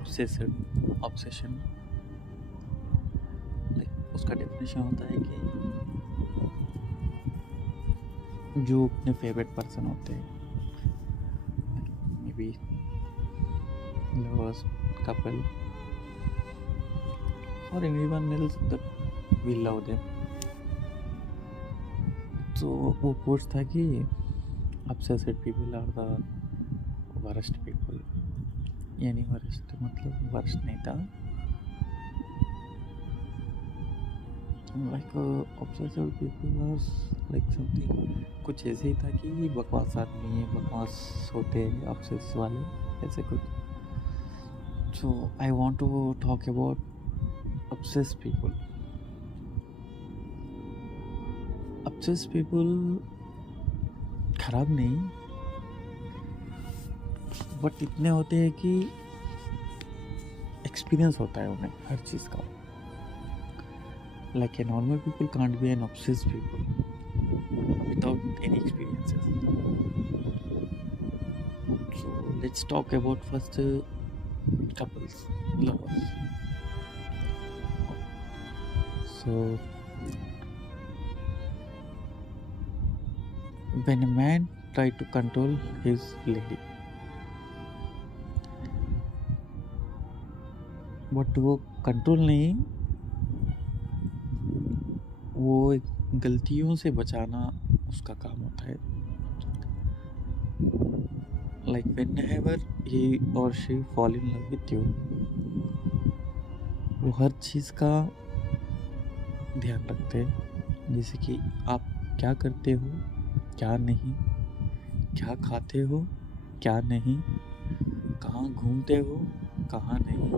Obsession, like उसका definition होता है कि जो अपने फेवरेट पर्सन होते हैं, मे बी लवर्स, कपल और anyone else that we love them, तो वो कोट्स था कि obsessed people are the worst people, यानी worst मतलब worst नहीं था, like obsessed people was like something कुछ ऐसे ही था कि बकवास आदमी है, बकवास होते हैं obsess वाले, ऐसे कुछ. So I want to talk about obsessed people. Obsessed people खराब नहीं, बट इतने होते हैं कि एक्सपीरियंस होता है उन्हें हर चीज़ का. Like a normal people can't be an obsessed people without any experiences. So let's talk about first couples, lovers. So when a man tried to control his lady, but वो कंट्रोल नहीं, वो गलतियों से बचाना उसका काम होता है. Like whenever he or she fall in love with you, वो हर चीज़ का ध्यान रखते हैं, जैसे कि आप क्या करते हो, क्या नहीं, क्या खाते हो, क्या नहीं, कहाँ घूमते हो, कहाँ नहीं,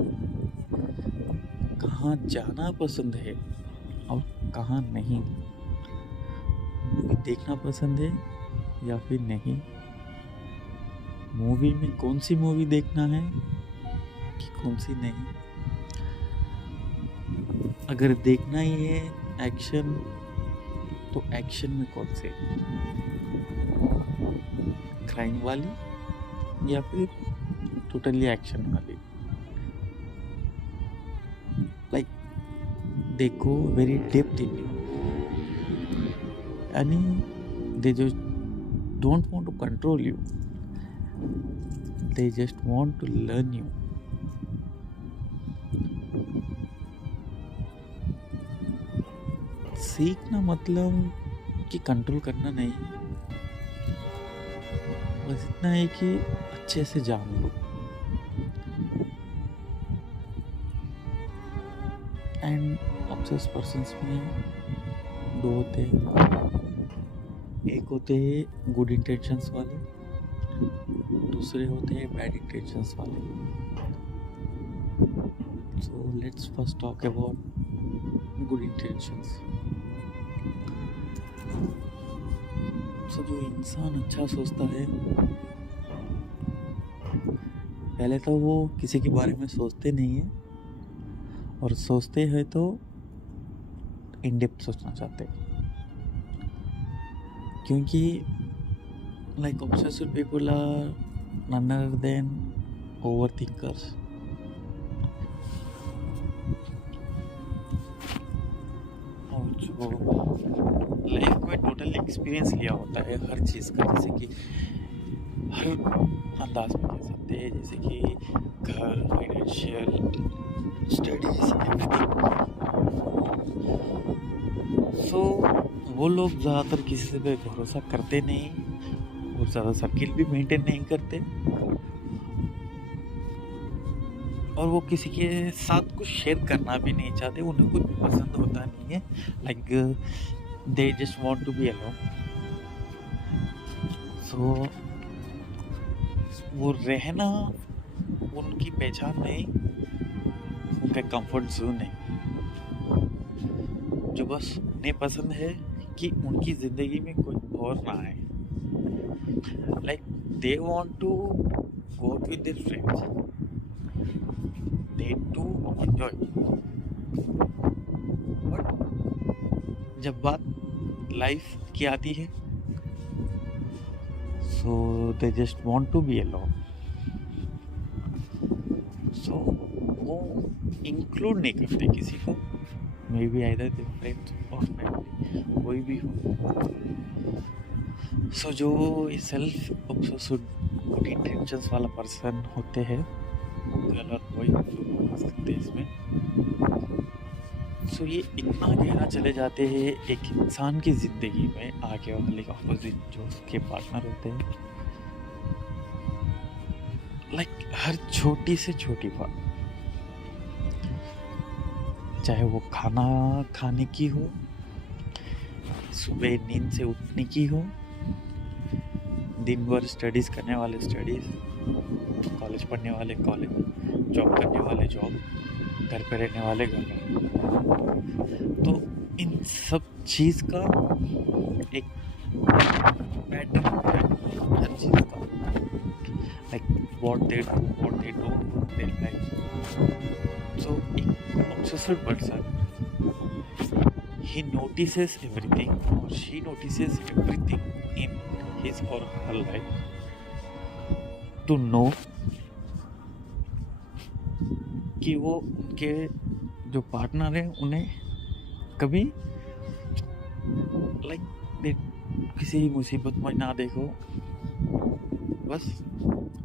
कहाँ जाना पसंद है और कहाँ नहीं, मूवी देखना पसंद है या फिर नहीं, मूवी में कौन सी मूवी देखना है कि कौन सी नहीं, अगर देखना ही है एक्शन तो एक्शन में कौन से, क्राइम वाली या फिर टोटली एक्शन वाली. Like they go very depth in you, यानी they just don't want to control you, they just want to learn you. सीखना मतलब कि कंट्रोल करना नहीं, बस इतना है कि अच्छे से जान लो. एंड ऑब्सेस पर्सन्स में दो होते हैं, एक होते हैं गुड इंटेंशंस वाले, दूसरे होते हैं बैड इंटेंशंस वाले. So let's first talk about good intentions. So जो इंसान अच्छा सोचता है, पहले तो वो किसी के बारे में सोचते नहीं है, और सोचते हैं तो इन डेप्थ सोचना चाहते हैं, क्योंकि like obsessive people are none other than overthinkers. और जो लाइफ में टोटल एक्सपीरियंस लिया होता है हर चीज़ का, जैसे कि हर अंदाज में कह सकते हैं, जैसे कि घर, फाइनेंशियल, स्टडीज, सो वो लोग ज़्यादातर किसी पे भरोसा करते नहीं, और ज़्यादा सर्किल भी मेंटेन नहीं करते, और वो किसी के साथ कुछ शेयर करना भी नहीं चाहते, उन्हें कुछ पसंद होता नहीं है. Like they just want to be alone. So वो रहना उनकी पहचान नहीं, उनका कंफर्ट जोन है, जो बस उन्हें पसंद है कि उनकी ज़िंदगी में कोई और ना आए. Like they want to go out with their friends, they to enjoy, but जब बात लाइफ की आती है, so they just want to be alone. So वो इंक्लूड नहीं करते किसी को, maybe either the friends और फैमिली, कोई भी हो। सो जो सेल्फ ऑब्सेस्ड गुड इंटेंशंस वाला पर्सन होते हैं, गर्ल और बॉय हो सकते हैं इसमें। सो ये इतना गहरा चले जाते हैं एक इंसान की ज़िंदगी में, आगे वाले ऑपोजिट जो उसके पार्टनर होते हैं, लाइक हर छोटी से छोटी बात, चाहे वो खाना खाने की हो, सुबह नींद से उठने की हो, दिन भर स्टडीज़ करने वाले स्टडीज़, कॉलेज पढ़ने वाले कॉलेज, जॉब करने वाले जॉब, घर पे रहने वाले घर में। तो इन सब चीज़ का एक पैटर्न है हर चीज़ का, like what they don't do in their life. So एक obsessive person, he notices everything or she notices everything in his or her life to know कि वो उनके जो पार्टनर है उन्हें कभी लाइक किसी मुसीबत में ना देखो, बस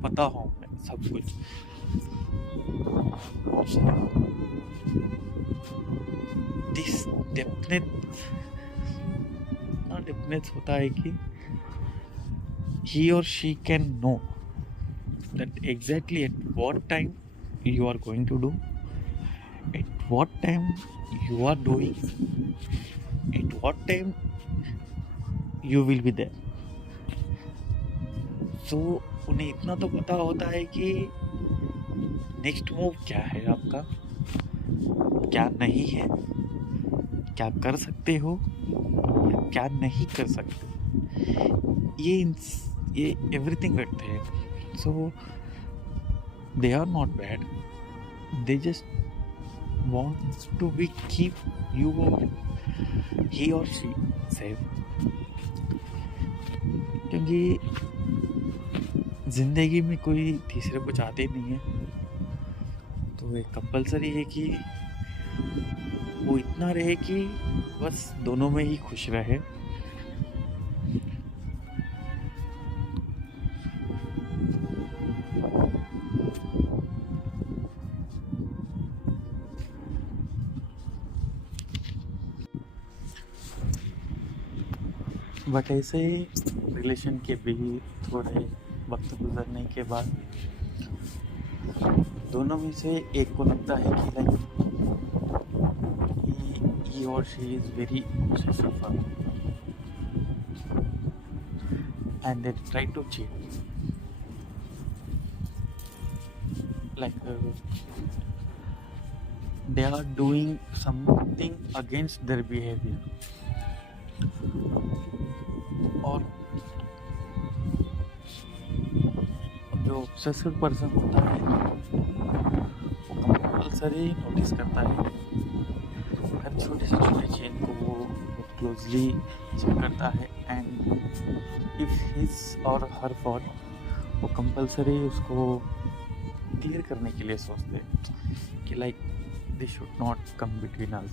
पता हो उन्हें सब कुछ। दिस डेप्थनेस होता है कि he or she can know that exactly at what time you are going to do, at what time you are doing, at what time you will be there. So उन्हें इतना तो पता होता है कि नेक्स्ट मूव क्या है आपका, क्या नहीं है, क्या कर सकते हो, क्या नहीं कर सकते, ये एवरीथिंग करते हैं। So they are not bad, they just want to be keep you और ही और शी सेफ, क्योंकि जिंदगी में कोई तीसरे को चाहते नहीं है। तो ये कंपलसरी है कि वो इतना रहे कि बस दोनों में ही खुश रहे। बट ऐसे ही रिलेशन के भी थोड़े वक्त गुजरने के बाद दोनों में से एक को लगता है कि like he or she is very obsessive and they try to cheat, like they are doing something against their behavior, और जो ऑब्सेसिव पर्सन होता है वो कंपल्सरी नोटिस करता है, हर छोटे से छोटे चेन को वो बहुत क्लोजली चेक करता है, एंड इफ हिज और हर फॉल्ट वो कंपल्सरी उसको क्लियर करने के लिए सोचते हैं कि like this should not come between us.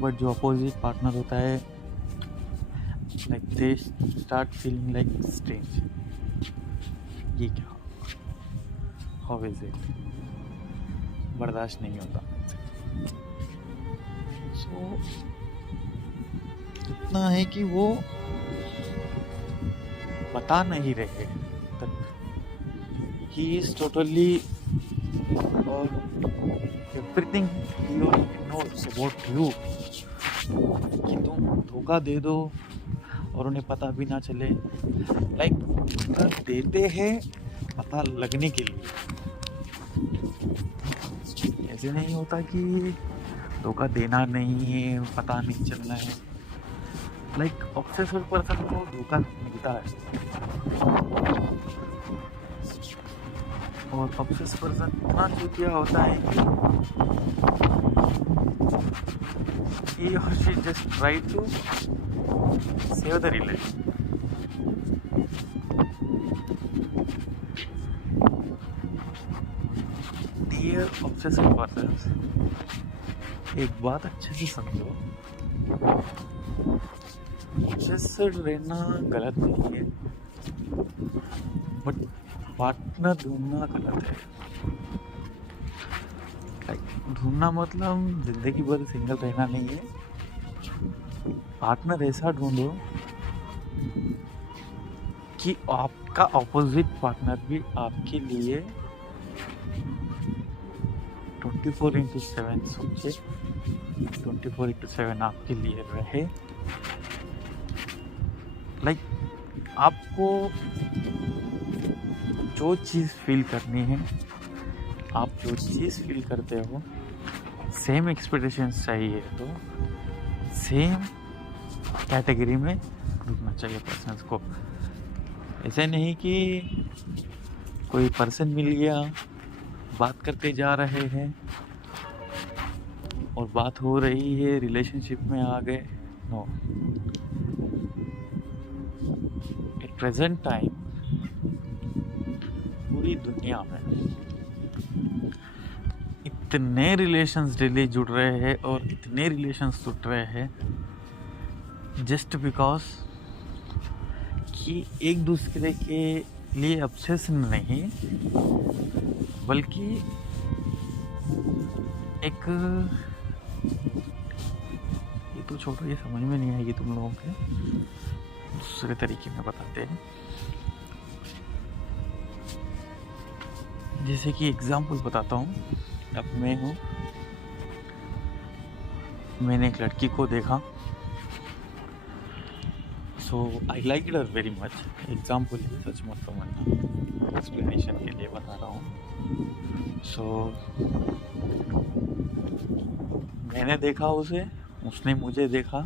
But जो अपोजिट पार्टनर होता है, like they start feeling like strange, ये क्या, हाउ इज इट, बर्दाश्त नहीं होता। सो इतना है कि वो बता नहीं रहे तक, ही इज टोटली और everything he knows about you, कि तुम धोखा दे दो और उन्हें पता भी ना चले, लाइक धोखा देते हैं पता लगने के लिए। ऐसे नहीं होता कि धोखा देना नहीं है, पता नहीं चलना है। लाइक ऑब्सेसिव पर्सन को धोखा मिलता है, और ऑब्सेसिव पर्सन इतना चूतिया होता है कि he or she just try to save the relation. Dear obsessive persons, एक बात अच्छे से समझो, ऑब्सेस्ड रहना गलत नहीं है, बट पार्टनर ढूंढना गलत है। ढूंढना मतलब जिंदगी भर सिंगल रहना नहीं है। पार्टनर ऐसा ढूंढो कि आपका ऑपोजिट पार्टनर भी आपके लिए 24/7 सोचे, 24/7 आपके लिए रहे। आपको जो चीज़ फील करनी है, आप जो चीज़ फील करते हो, सेम एक्सपेक्टेशंस चाहिए तो सेम कैटेगरी में रुकना चाहिए पर्सन्स को। ऐसे नहीं कि कोई पर्सन मिल गया, बात करते जा रहे हैं और बात हो रही है, रिलेशनशिप में आ गए। नो, एट प्रेजेंट टाइम पूरी दुनिया में इतने रिलेशंस डेली जुड़ रहे हैं और इतने रिलेशंस टूट रहे हैं जस्ट बिकॉज कि एक दूसरे के लिए ऑब्सेशन नहीं, बल्कि एक, ये तो छोड़ो, ये समझ में नहीं आएगी तुम लोगों के, दूसरे तरीके में बताते हैं। जैसे कि एग्जाम्पल बताता हूँ। अब मैं हूँ, मैंने एक लड़की को देखा, so I like it very much. Example है, सच मत समझना, एक्सप्लेनेशन के लिए बता रहा हूँ। सो मैंने देखा उसे, उसने मुझे देखा,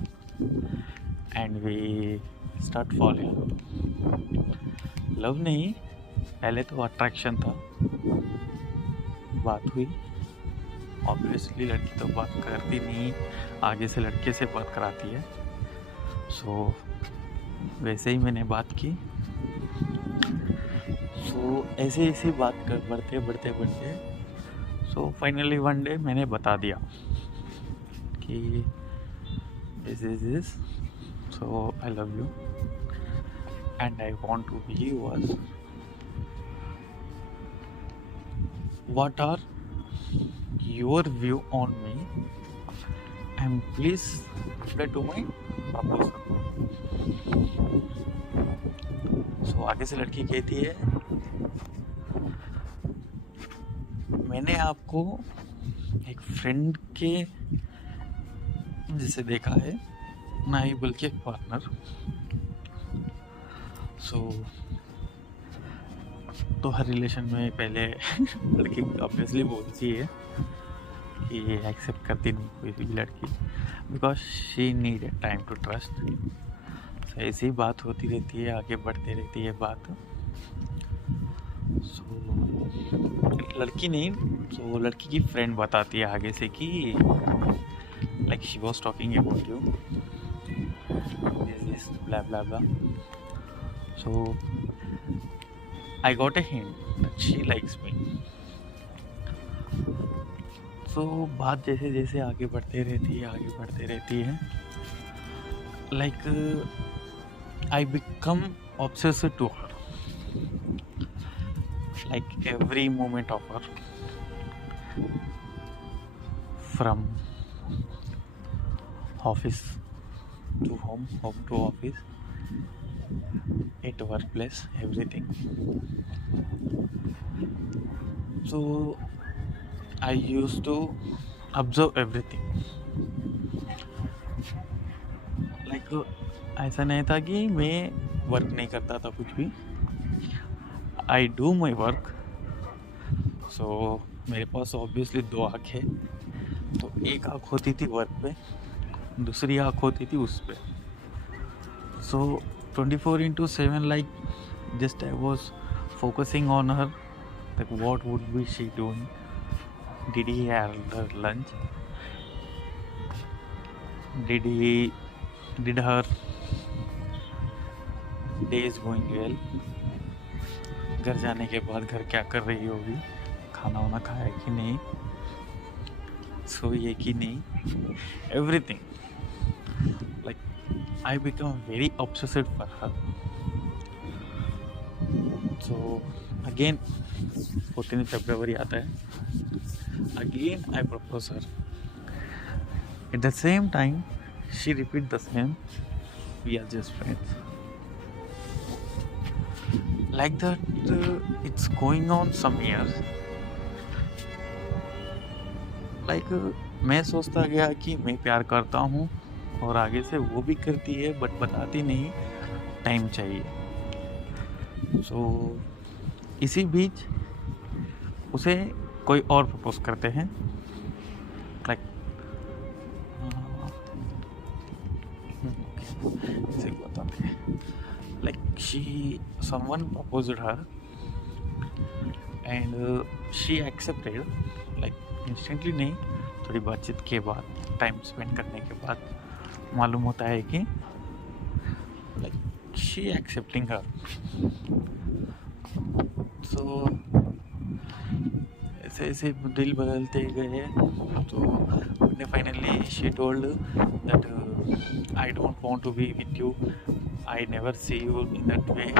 and we start following. Love नहीं, पहले तो अट्रैक्शन था, बात हुई। ऑब्वियसली लड़की तो बात करती नहीं, आगे से लड़के से बात कराती है। सो वैसे ही मैंने बात की। सो ऐसे ऐसे बात कर बढ़ते बढ़ते बढ़ते सो फाइनली वन डे मैंने बता दिया कि this is this, so I love you and I want to be yours. What are your view on me, and please reply to my proposal. So आगे से लड़की कहती है, मैंने आपको एक फ्रेंड के जैसे देखा है, ना ही बल्कि एक पार्टनर। सो तो हर रिलेशन में पहले लड़की ऑब्वियसली बोलती है कि एक्सेप्ट करती नहीं कोई भी लड़की, because she need a time to trust. ऐसी ही बात होती रहती है, आगे बढ़ती रहती है बात। सो लड़की नहीं, सो लड़की की फ्रेंड बताती है आगे से कि like she was talking about you, this blah blah blah. So I got a hint that she likes me. So बात जैसे जैसे आगे बढ़ते रहती है, like I become obsessed to her. Like every moment of her, from office to home, home to office, at workplace, everything. So I used to observe everything. Like ऐसा नहीं था कि मैं वर्क नहीं करता था कुछ भी, I do my work. So मेरे पास ऑब्वियसली 2 आँख है, तो एक आँख होती थी वर्क पे, दूसरी आँख होती थी उस पे। So 24/7, like just I was focusing on her, like what would be she doing, did he have her lunch, did her day is going well, घर जाने के बाद घर क्या कर रही होगी, खाना वाना खाया कि नहीं, सोई है कि नहीं, everything. Like I become very obsessed for her. So again 14th February आता है, again I propose her. At the same time she repeat the same, we are just friends. Like that it's going on some years. Like मैं सोचता गया कि मैं प्यार करता हूँ और आगे से वो भी करती है, बट बताती नहीं, टाइम चाहिए. सो इसी बीच उसे कोई और प्रपोज करते हैं. लाइक इसे बताते हैं. Like someone proposed her and she accepted. Like instantly नहीं, थोड़ी बातचीत के बाद, टाइम स्पेंड करने के बाद मालूम होता है कि like she accepting her. So ऐसे ऐसे दिल बदलते गए. तो finally she told that I don't want to be with you, I never see you in that way.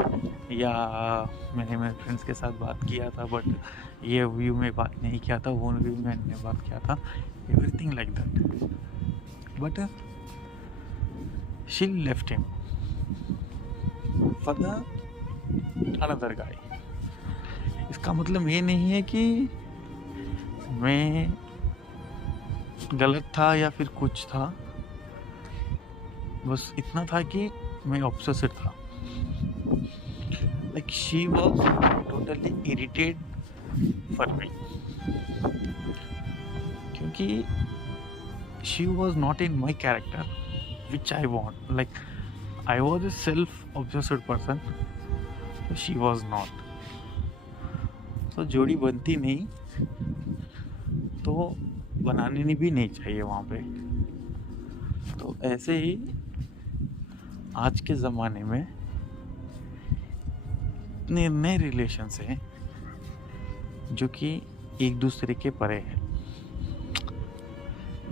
या मैंने मेरे फ्रेंड्स के साथ बात किया था, बट ये व्यू में बात नहीं किया था, वो व्यू में मैंने बात किया था, everything like that. But she left him for the another guy. इसका मतलब ये नहीं है कि मैं गलत था या फिर कुछ था, बस इतना था कि मैं ऑब्सेस्ड था. Like she was totally irritate for me, क्योंकि she was not in my character which I want. Like I was a self obsessed person, she was not. तो जोड़ी बनती नहीं तो बनानी भी नहीं चाहिए वहाँ पे. तो ऐसे ही आज के ज़माने में इतने नए रिलेशंस हैं जो कि एक दूसरे के परे हैं.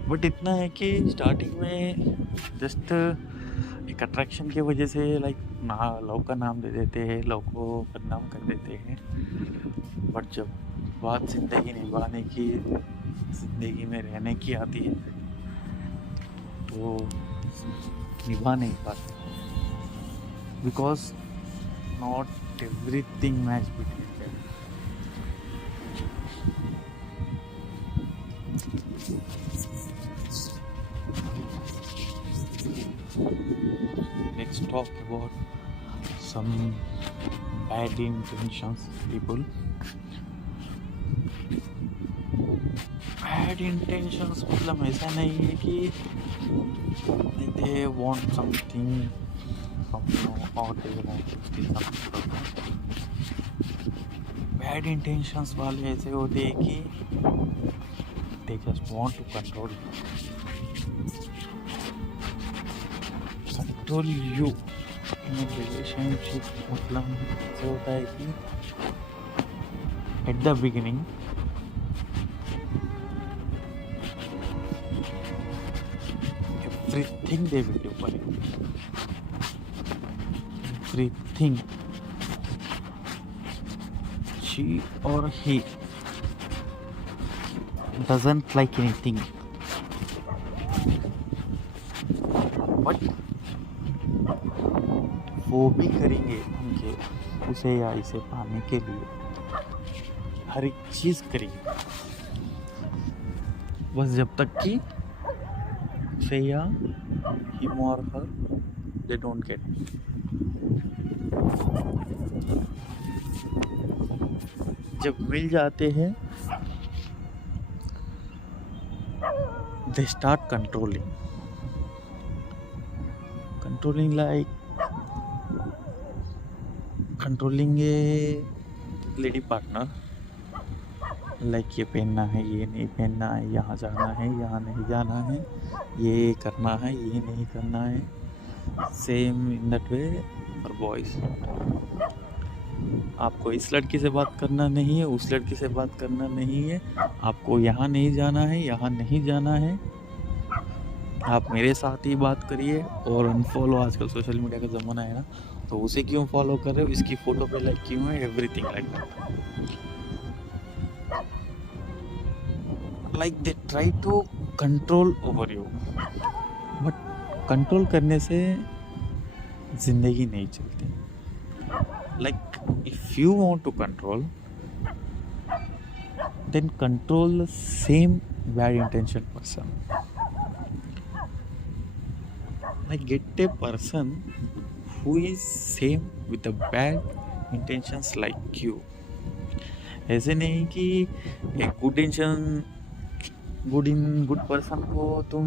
बट इतना है कि स्टार्टिंग में जस्ट एक अट्रैक्शन की वजह से लाइक लव का नाम दे देते हैं, लव को बदनाम कर देते हैं. बट जब बात ज़िंदगी निभाने की, ज़िंदगी में रहने की आती है तो निभा नहीं पाते, because not everything match between them. Let's talk about some bad intentions people. Bad intentions मतलब ऐसा नहीं है कि they want something from you or they want to steal something from you. Bad intentions वाले ऐसे होते हैं कि they just want to control you in a relationship. मतलब ऐसे होता है कि at the beginning everything they will do for you, everything. She or he doesn't like anything, but वो भी करेंगे उनके उसे या इसे पाने के लिए, हर एक चीज़ करेंगे, बस जब तक कि उसे या him or her they don't get. जब मिल जाते हैं they start controlling like controlling a lady partner. Like ये पहनना है, ये नहीं पहनना है, यहाँ जाना है, यहाँ नहीं जाना है, ये करना है, ये नहीं करना है. Same in that way for boys. आपको इस लड़की से बात करना नहीं है, उस लड़की से बात करना नहीं है, आपको यहाँ नहीं जाना है, यहाँ नहीं जाना है, आप मेरे साथ ही बात करिए। और अनफॉलो, आजकल सोशल मीडिया का ज़माना है ना, तो उसे क्यों फॉलो कर रहे हो, इसकी फ़ोटो पे लाइक क्यों है, everything like that. Like they try to control over you, but control करने से ज़िंदगी नहीं चलती। Like if you want to control, then control the same bad intention person. Like get a person who is same with the bad intentions like you. ऐसे नहीं कि एक good person को तुम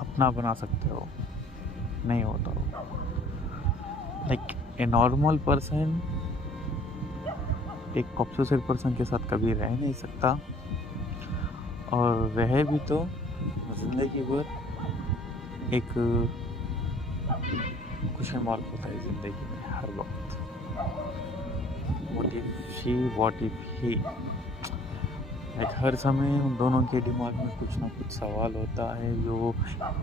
अपना बना सकते हो, नहीं होता हो। लाइक ए नॉर्मल पर्सन एक ऑब्सेसिव पर्सन के साथ कभी रह नहीं सकता, और रह भी तो जिंदगी भर एक क्वेश्चन मार्क होता है जिंदगी में हर वक्त। What if she, what if he, like हर समय उन दोनों के दिमाग में कुछ ना कुछ सवाल होता है जो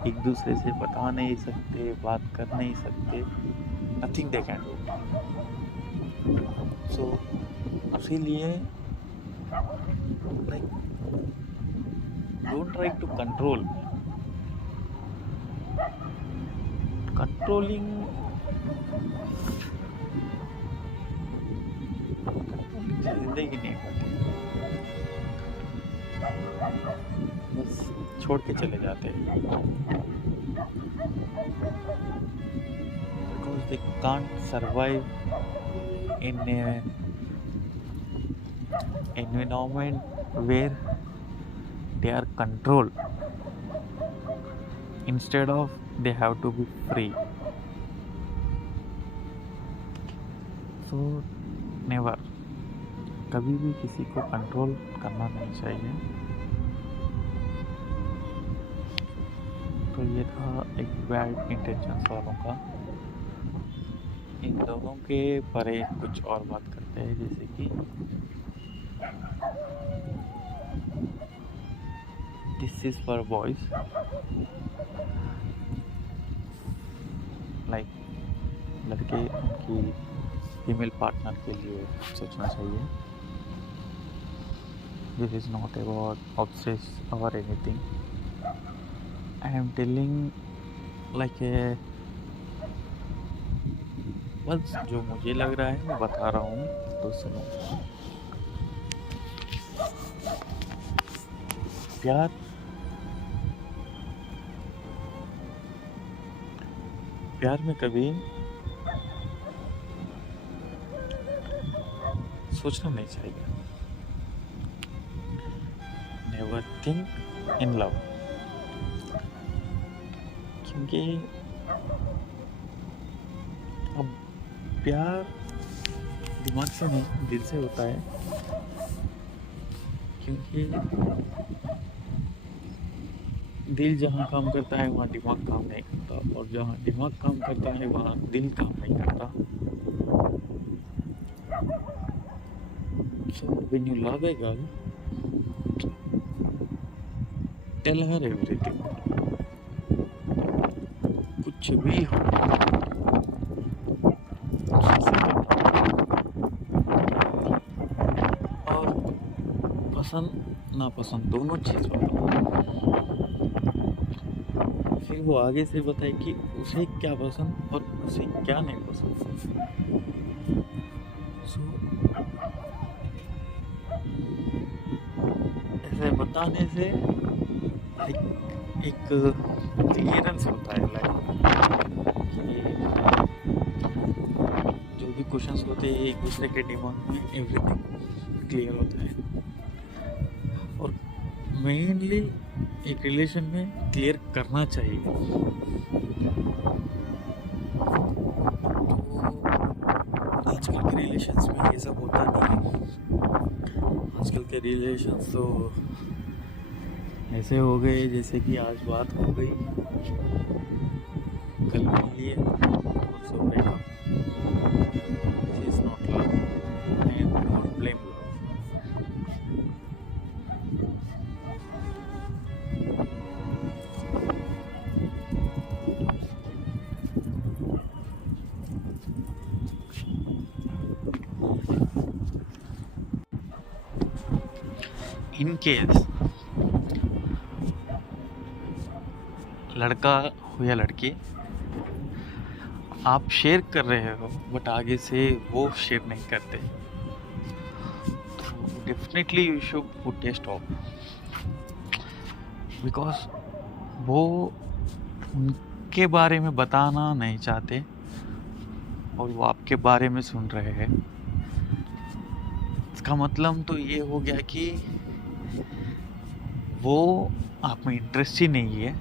एक दूसरे से बता नहीं सकते, बात कर नहीं सकते, nothing they can do. So इसीलिए like don't try to control. Controlling से जिंदगी नहीं होती, बस छोड़ के चले जाते हैं। Because they can't survive in an environment where they are controlled. Instead of they have to be free. So never, कभी भी किसी को कंट्रोल करना नहीं चाहिए। तो ये था एक बैड इंटेंशंस वालों का। इन दोनों के परे कुछ और बात करते हैं, जैसे कि this is for boys. Like लड़के उनकी फीमेल पार्टनर के लिए सोचना चाहिए। This is not about obsess और anything. I am telling like a, बस जो मुझे लग रहा है मैं बता रहा हूँ, तो सुनो। प्यार में कभी सोचना नहीं चाहिए। नेवर थिंक इन लव, क्योंकि अब प्यार दिमाग से नहीं दिल से होता है। क्योंकि दिल जहाँ काम करता है वहाँ दिमाग काम नहीं करता, और जहाँ दिमाग काम करता है वहाँ दिल काम नहीं करता। So when you love a girl, tell her everything. कुछ भी हो, और पसंद नापसंद दोनों चीज़ बताओ। फिर वो आगे से बताए कि उसे क्या पसंद और उसे क्या नहीं पसंद। So, ऐसे बताने से एक क्लियरेंस होता है, लाइक जो भी क्वेश्चंस होते हैं एक दूसरे के दिमाग में, एवरीथिंग क्लियर होता है। और मेनली एक रिलेशन में क्लियर करना चाहिए। तो आजकल के रिलेशंस में ये सब होता नहीं है। आजकल के रिलेशंस तो ऐसे हो गए जैसे कि आज बात हो गई, कल मिल लिए also break up. This is not love and don't blame love. In case लड़का हो या लड़की आप शेयर कर रहे हो बट आगे से वो शेयर नहीं करते, तो definitely you should put A stop, because वो उनके बारे में बताना नहीं चाहते और वो आपके बारे में सुन रहे हैं। इसका मतलब तो ये हो गया कि वो आप में इंटरेस्ट ही नहीं है,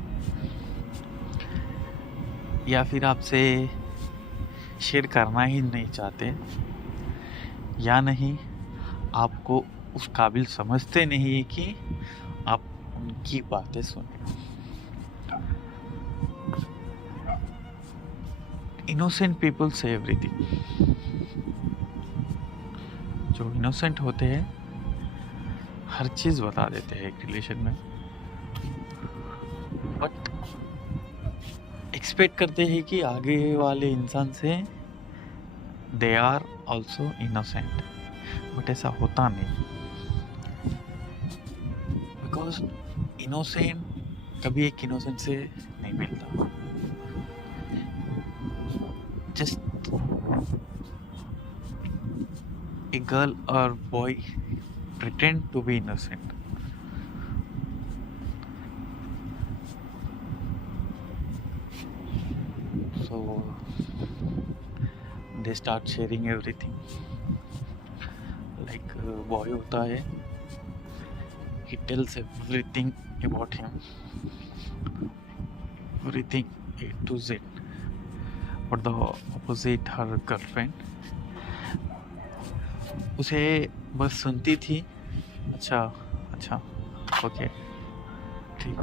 या फिर आपसे शेयर करना ही नहीं चाहते, या नहीं आपको उस काबिल समझते नहीं है कि आप उनकी बातें सुने। इनोसेंट पीपल से एवरीथिंग। जो इनोसेंट होते हैं हर चीज बता देते हैं एक रिलेशन में, बट एक्सपेक्ट करते हैं कि आगे वाले इंसान से they are also innocent, but ऐसा होता नहीं, बिकॉज इनोसेंट कभी एक इनोसेंट से नहीं मिलता। जस्ट ए गर्ल और boy pretend to be innocent. So they start sharing everything. Like boy होता है, he tells everything about him, everything A to Z. But the opposite, her girlfriend, उसे बस सुनती थी, अच्छा अच्छा ओके ठीक।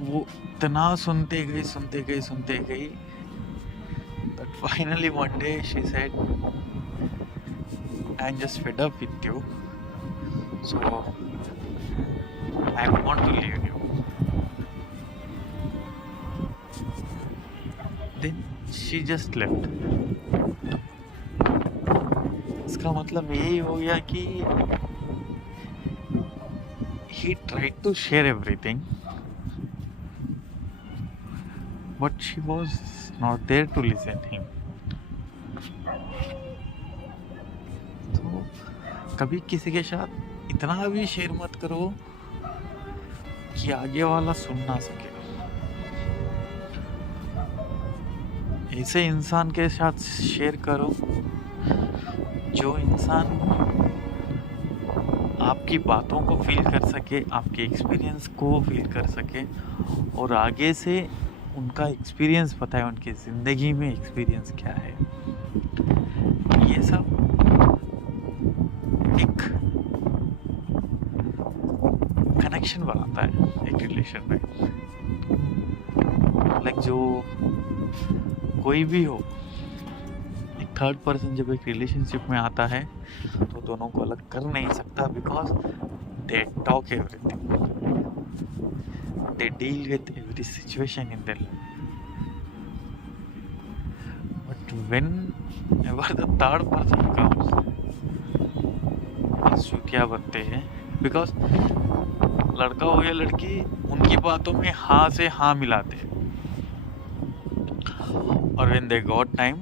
वो इतना सुनते गई that finally one day she said, I'm just fed up with you, so I want to leave you. Then she just left. इसका मतलब यही हो गया कि he tried to share everything, but she was not there to listen him. तो कभी किसी के साथ इतना भी शेयर मत करो कि आगे वाला सुन ना सके। ऐसे इंसान के साथ शेयर करो जो इंसान आपकी बातों को फील कर सके, आपके एक्सपीरियंस को फील कर सके, और आगे से उनका एक्सपीरियंस बताए, उनकी ज़िंदगी में एक्सपीरियंस क्या है। ये सब एक कनेक्शन बनाता है एक रिलेशन में। लाइक जो कोई भी हो, थर्ड पर्सन जब एक रिलेशनशिप में आता है तो दोनों को अलग कर नहीं सकता, because they talk everything, they deal with every situation in their life. But when ever the third person comes, चूतिया बनते हैं, बिकॉज लड़का हो या लड़की उनकी बातों में हाँ से हाँ मिलाते हैं, और व्हेन दे गॉट टाइम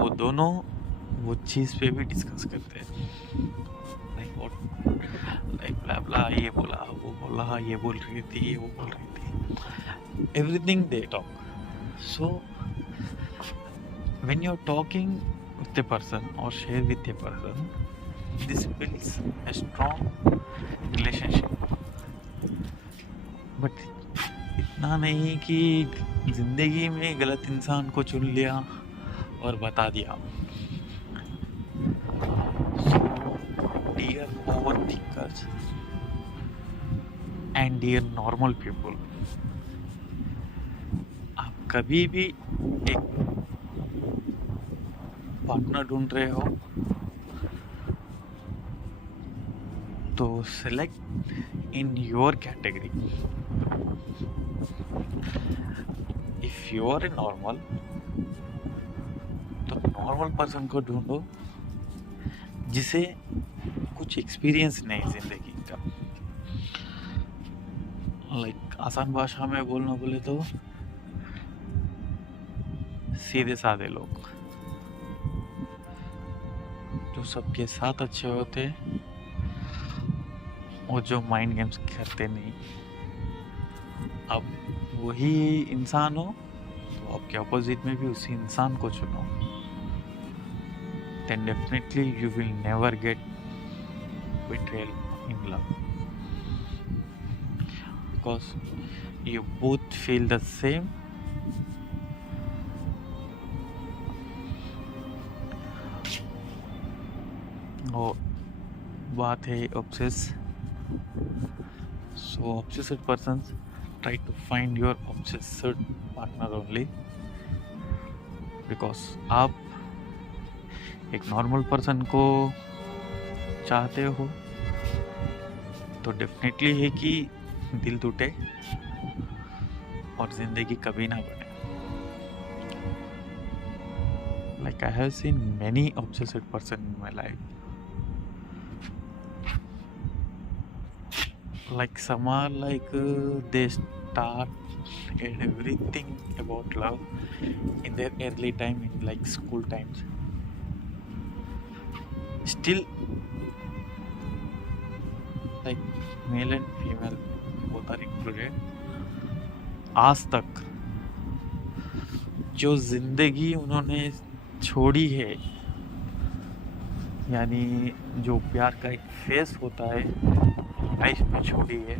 वो दोनों वो चीज़ पे भी डिस्कस करते हैं, लाइक ब्ला ब्ला, ये बोला वो बोला, ये बोल रही थी, ये वो बोल रही थी, everything they talk. So when you are talking with a person और share with a person, this builds a strong relationship. But इतना नहीं कि जिंदगी में गलत इंसान को चुन लिया और बता दिया। Dear overthinkers and dear normal people, कभी भी एक पार्टनर ढूंढ रहे हो तो select in your category. If you are a normal तो नॉर्मल पर्सन को ढूंढो जिसे कुछ एक्सपीरियंस नहीं जिंदगी का. लाइक आसान भाषा में बोलना बोले तो सीधे साधे लोग जो सबके साथ अच्छे होते और जो माइंड गेम्स करते नहीं. अब वही इंसान हो तो आपके अपोजिट में भी उसी इंसान को चुनो. then definitely you will never get betrayal in love because you both feel the same. और बात है obsess. So obsessed persons try to find your obsessed partner only because आप एक नॉर्मल पर्सन को चाहते हो तो डेफिनेटली है कि दिल टूटे और जिंदगी कभी ना बने. Like I have seen many obsessive person in my life. Like some are like they start everything about love in their early time in like school times. Still like male and female both are included. आज तक जो जिंदगी उन्होंने छोड़ी है यानी जो प्यार का एक फेस होता है लाइफ में छोड़ी है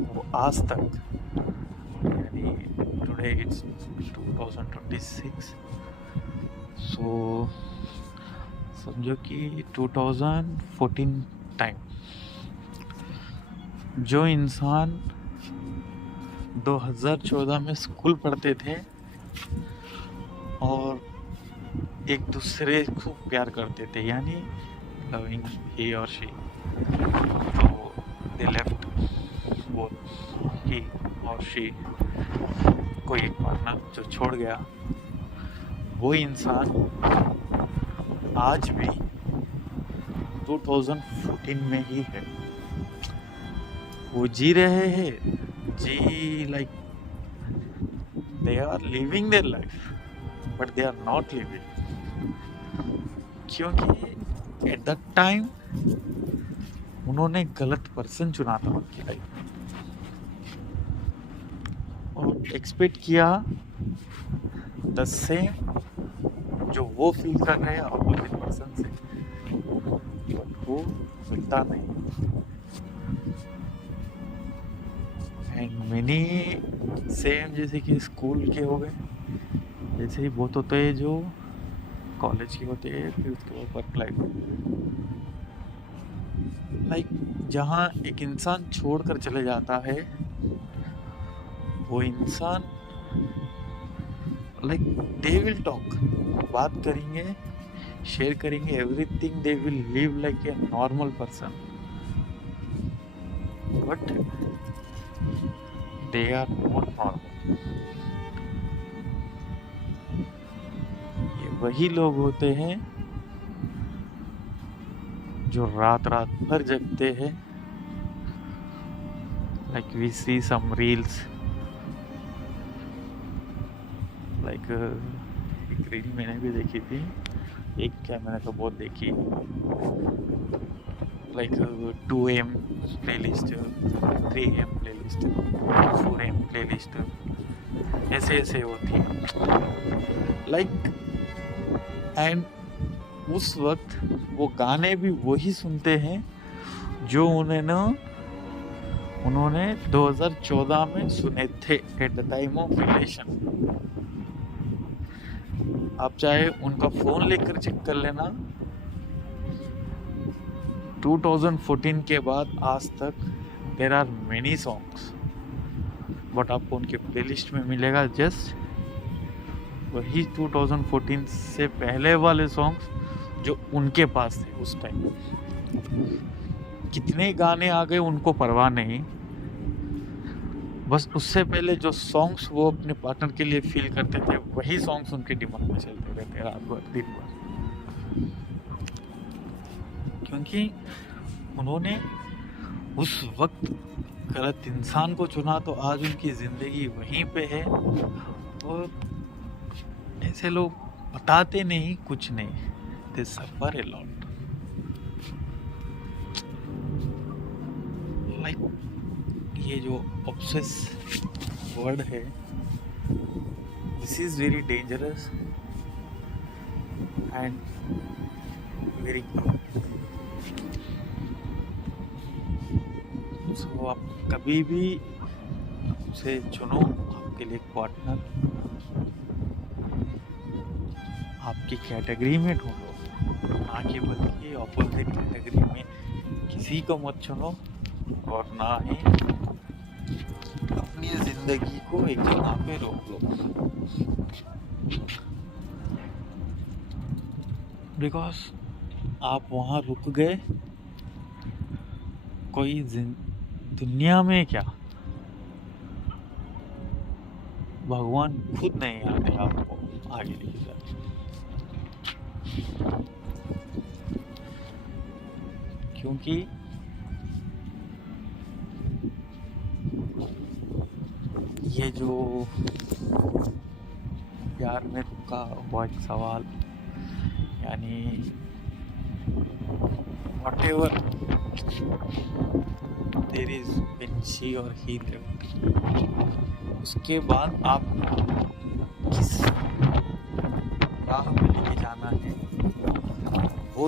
वो आज तक यानी टुडे इट्स 2026 सो समझो कि 2014 टाइम जो इंसान 2014 में स्कूल पढ़ते थे और एक दूसरे को प्यार करते थे यानी लविंग ही और शी, तो दे लेफ्ट बोथ ही और शी कोई एक पार्टनर जो छोड़ गया. वो इंसान आज भी 2014 में ही है. वो जी रहे हैं जी like they are living their life but they are not living क्योंकि एट दैट टाइम उन्होंने गलत पर्सन चुना था उनकी लाइफ में और एक्सपेक्ट किया द सेम जो वो फील कर रहे हैं अपोजिट पर्सन से बट वो मिलता नहीं. एंड मेनी सेम जैसे कि स्कूल के हो गए जैसे ही बहुत होते हैं जो कॉलेज के होते हैं फिर उसके बाद वर्क लाइफ. लाइक जहाँ एक इंसान छोड़कर चले जाता है वो इंसान लाइक दे विल टॉक बात करेंगे शेयर करेंगे everything. They will live like a normal person but they are not normal. ये वही लोग होते हैं जो रात रात भर जगते हैं. Like we see some reels like एक रील मैंने भी देखी थी. एक क्या मैंने तो बहुत देखी like 2am playlist 3am playlist 4am playlist ऐसे ऐसे होती है लाइक. एंड उस वक्त वो गाने भी वही सुनते हैं जो उन्होंने 2014 में सुने थे at the time of relation. आप चाहे उनका फोन लेकर चेक कर लेना 2014 के बाद आज तक there are many songs but आपको उनके प्लेलिस्ट में मिलेगा जस्ट वही 2014 से पहले वाले सॉन्ग्स जो उनके पास थे उस टाइम। कितने गाने आ गए उनको परवाह नहीं, बस उससे पहले जो सॉन्ग्स वो अपने पार्टनर के लिए फील करते थे वही सॉन्ग्स उनके दिमाग में चलते रहते रात भर दिन भर, क्योंकि उन्होंने उस वक्त गलत इंसान को चुना तो आज उनकी जिंदगी वहीं पे है। और ऐसे लोग बताते नहीं कुछ नहीं, दे सफर ए लॉट। लाइक ये जो ऑब्सेस वर्ड है, this is very dangerous and very so आप कभी भी उसे चुनो आपके लिए पार्टनर, आपकी कैटेगरी में ढूंढो, ना कि बल्कि ऑपोजिट कैटेगरी में किसी को मत चुनो, और ना ही अपनी जिंदगी को एक जगह पे रोक लो। बिकॉज आप वहाँ रुक गए, कोई दुनिया में क्या भगवान खुद नहीं आते आपको आगे लेके जाते। क्योंकि ये जो प्यार में का हुआ एक सवाल, यानी whatever there is when she or he lived, उसके बाद आप किस राह पे लेके जाना है वो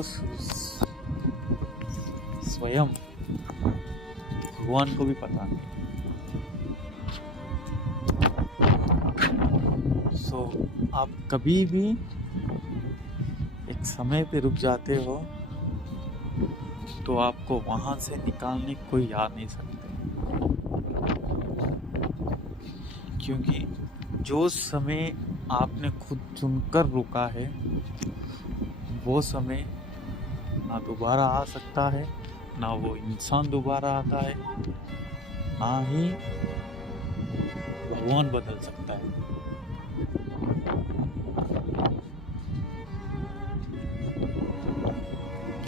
स्वयं भगवान को भी पता नहीं। सो आप कभी भी एक समय पे रुक जाते हो तो आपको वहां से निकालने कोई आ नहीं सकते, क्योंकि जो समय आपने खुद चुनकर रुका है वो समय ना दोबारा आ सकता है, ना वो इंसान दोबारा आता है, ना ही भगवान बदल सकता है।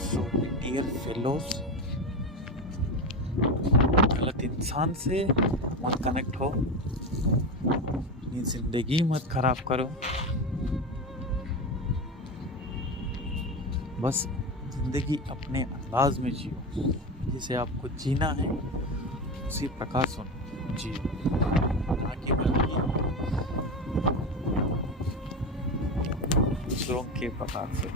सो डियर फेलोज, गलत इंसान से मत कनेक्ट हो, अपनी जिंदगी मत खराब करो, बस जिंदगी अपने अंदाज में जियो, जिसे आपको जीना है उसी प्रकार सुनो जियो, ना कि बल्कि दूसरों के प्रकार से।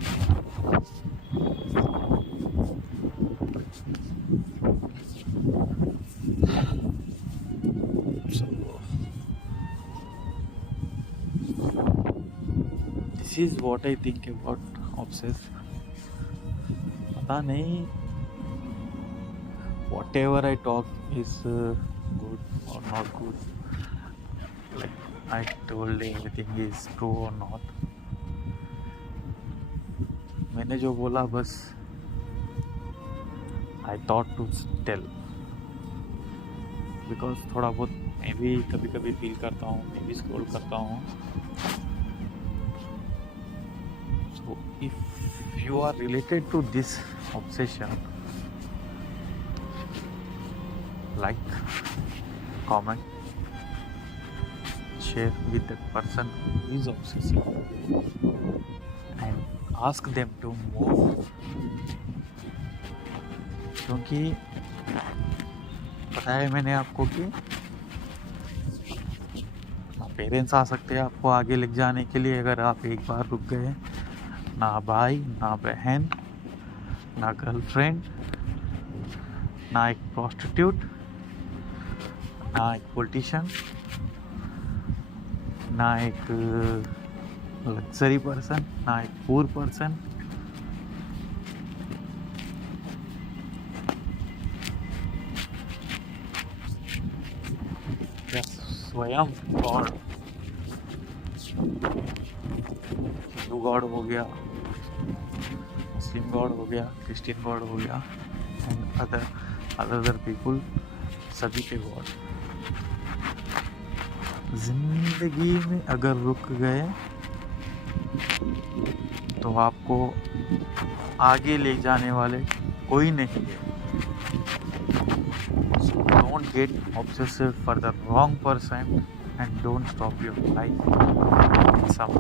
This is what I think about obsess. पता नहीं whatever I talk is good or not good, like I told everything is true or not. मैंने जो बोला बस I thought to tell, because थोड़ा बहुत मैं भी कभी कभी फील करता हूँ, मैं भी स्क्रॉल करता हूँ। So if you are related to this obsession, like, comment, share with that person who is obsessive and ask them to move, क्योंकि पता है मैंने आपको कि पेरेंट्स आ सकते हैं आपको आगे ले जाने के लिए अगर आप एक बार रुक गए। ना भाई, ना बहन, ना गर्लफ्रेंड, ना एक प्रोस्टिट्यूट, ना एक पॉलिटिशियन, ना एक लग्जरी पर्सन, ना एक पुअर पर्सन। स्वयं गॉड, हिंदू गॉड हो गया, मुस्लिम गॉड हो गया, क्रिश्चियन गॉड हो गया, एंड अदर पीपुल, सभी के गॉड। जिंदगी में अगर रुक गए तो आपको आगे ले जाने वाले कोई नहीं है। So don't get obsessive for the wrong person and don't stop your life in some